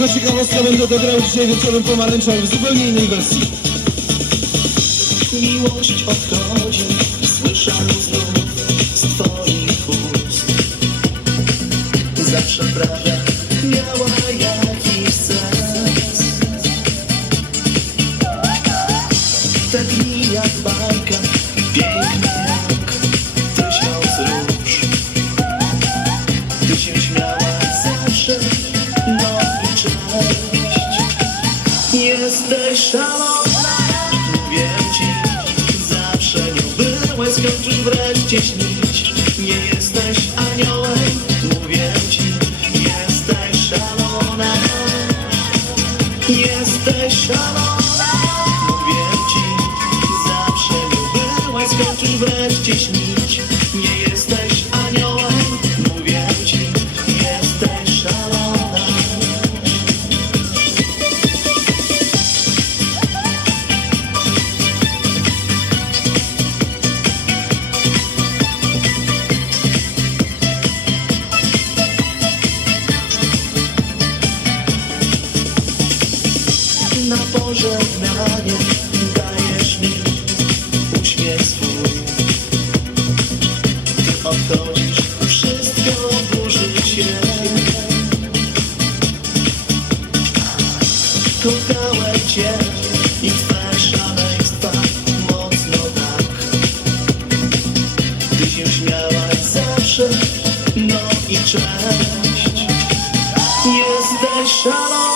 Jako ciekawostka będę dograł dzisiaj wieczorem pomarańczowym w zupełnie innej wersji. Miłość odchodzi, słyszałem znów z twoich ust Zawsze prawda miała jakiś sens Te dni jak Jesteś szalona, mówię ci Zawsze nie byłeś, skończysz wreszcie śnić. Nie jesteś aniołem, mówię ci Jesteś szalona Jesteś szalona, mówię ci Zawsze nie byłeś, skończysz wreszcie śnić na pożegnanie dajesz mi uśmiech swój. Ty odchodzisz, wszystko burzy się. Kochałem cię i twe szaleństwa mocno tak. Ty się śmiałaś zawsze, no i cześć. Jesteś szalona,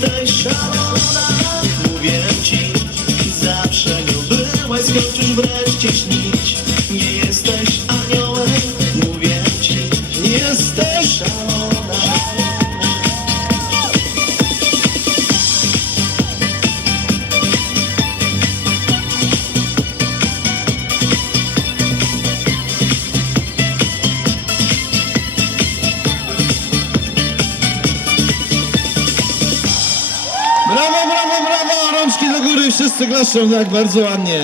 Jesteś szalona, mówię ci Zawsze nie byłaś, skończysz wreszcie wszyscy klaszczą tak bardzo ładnie.